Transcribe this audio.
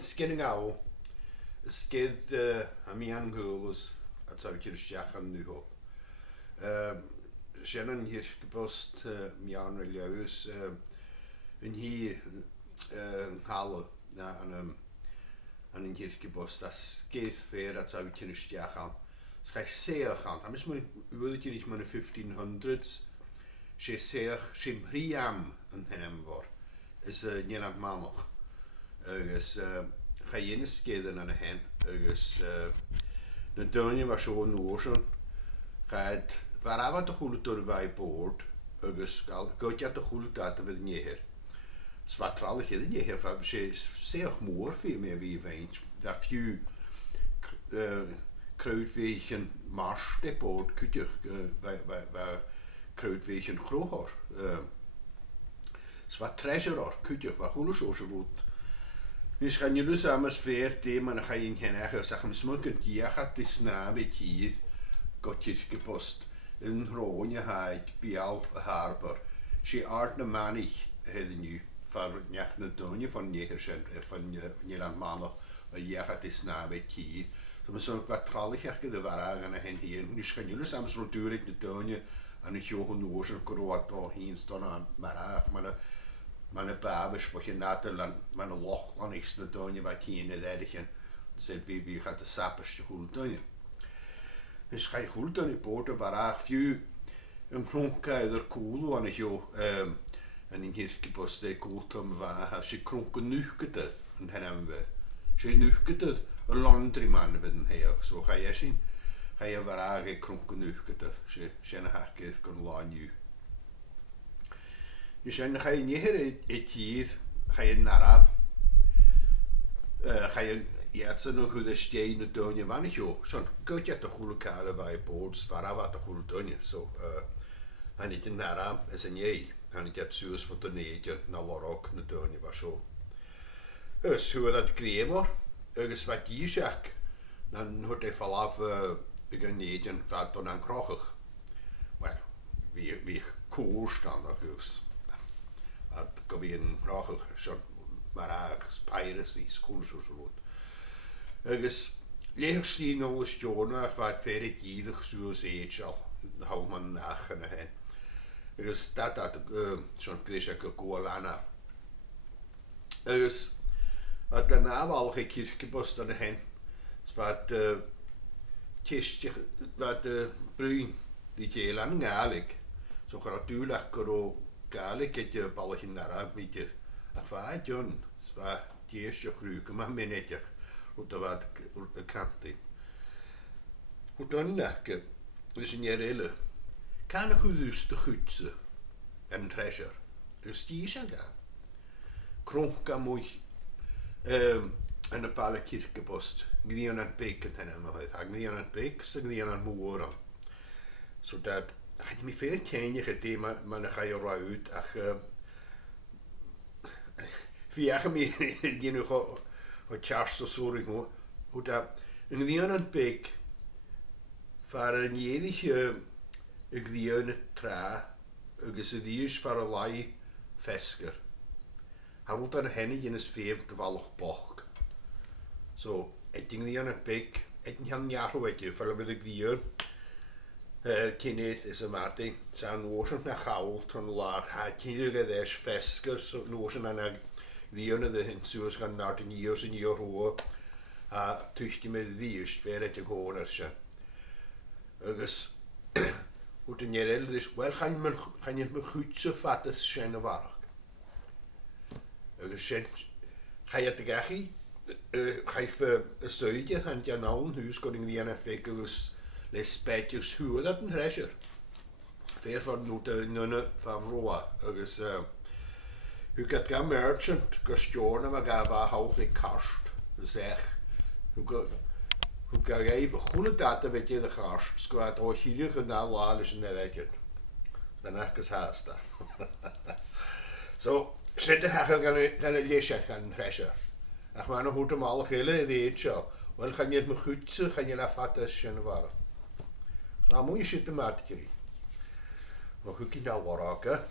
Sgin gael, sgyd am Iain Angus a taw i'r siach am nhw hop. Shannon hier gebost Iain Angus yn hi halle na an yn hier gebost a sgyd fer a taw i'r siach am. Sgai seach am, am is mwyn, wylid i'r eich mwyn y 1500s, se seach, se mhriam yn hynny mfor, is Ionad Manoch. Agus ga een skeden aan de hen, agus de dunje was zo noorsen, gaat waar de goede door bij boord, agus gaat je de goede data met neer. Zwart tralig je de neer, van ze zeer mooi veel meer wie weint, dat je kruidwegen mars de boord kun je bij kruidwegen groter. Zwart treasure kun je wat goede zo roet. Dus gaan jullie samen sfeer thema en ga je in geen eigen zeggen, misschien kunt je gaat de snaam met je got je gepost in Roonje haik bij al harbor. Ze aard na manig hebben nu van niet naar donje van negersen van Ionad Manoch, maar je gaat de snaam met je. So misschien ook wat trallig echt de waarheid aan hen hier. Dus gaan jullie samen zo duurlijk naar donje en het johan noorsen kroat al heen staan aan maar mijn babes, wat je na te land, mijn loch aan is de donje bij kinderen dergelijke. Zet wie gaat de sappers te goed donje. Dus ga je goed donje poorten waar veel een kronker koel aan het jo en in hier gepost de koeltom waar als je kronken nucht het en dan hebben we. Als je nucht het een laundryman met een heel zo ga je zien. Ga je waar kronken nucht het. Als je een hakje kan laten. Dus dan ga je niet hier ga je naar ga je jetzt nog hoe de stenen doen je wanneer je zo'n goed je te goede kale bij boords waar wat te goede doen je zo en niet in naar is een jij en ik heb zoals voor de neetje naar Lorok naar doen je was zo dus hoe dat kreeg ergens wat je zegt dan hoort hij vanaf een neetje wat dan krachtig maar wie koers dan nog eens at gofyn rochach son marach piracy school so rot. Agus leeg sien al stjona wat ver jeder so seechal hou man nach en hen. Agus dat son grisha Gall. Agus wat daarna wel gekirkebost aan hen. Wat kistje wat bruin die jelan gaalik. Zo gratuulach koro Gall get je balletje naar met je. Ach, wat John, zwaar jeesje gruken, maar minetje. Hoe dat wat kanten. Hoe dan nakke, dus in je rille. Kan ik dus de goedse en treasure. Dus die is gaan. Kronka mooi. En een paar kirkebost. Niet aan het beken en aan het. Niet aan het beken, ze niet aan het moeren. Zodat ga je me veel kennen gedaan, maar dan ga je eruit. Ach, via me die nu gaat charts zo sorry hoe dat in die aan beek voor een jedige ik die aan het tra, ik is het eerst voor een lei vesker. Hij moet dan hen in een sfeer toevallig bocht. Zo, ik denk die aan het beek, ik denk aan jaar hoe je, voor wil ik die Kenneth is een mating, zijn oorzaak naar Gall, toen laag, hij kinderen des veskers, zo oorzaak naar die ene de hinsuurs gaan naar de nieuws in je hoor, tucht je met die is, verder je gewoon als je. Dus, hoe ten je dus wel gaan je me goed zo vatten zijn waar. Dus, ga je te gachi, ga je een stuitje, en je nou een huis kon in die ene fekers. Les spetjes hoe dat een treasure. Ver van nu de nunne van Roa. Dus hoe gaat gaan merchant gestjornen maar gaan waar hoog de kast. Zeg hoe ga je even goede data weet je de kast. Squat ook hier gedaan alles in de lijkt. Dan echt haast daar. Zo zit de gaan een leesje gaan treasure. Ach maar nog hoe te mal hele weet je. Wel gaan je het me goed zo gaan je la vatten zijn waar. Nou, moet je zitten met je. Maar hoe kan je dat worden?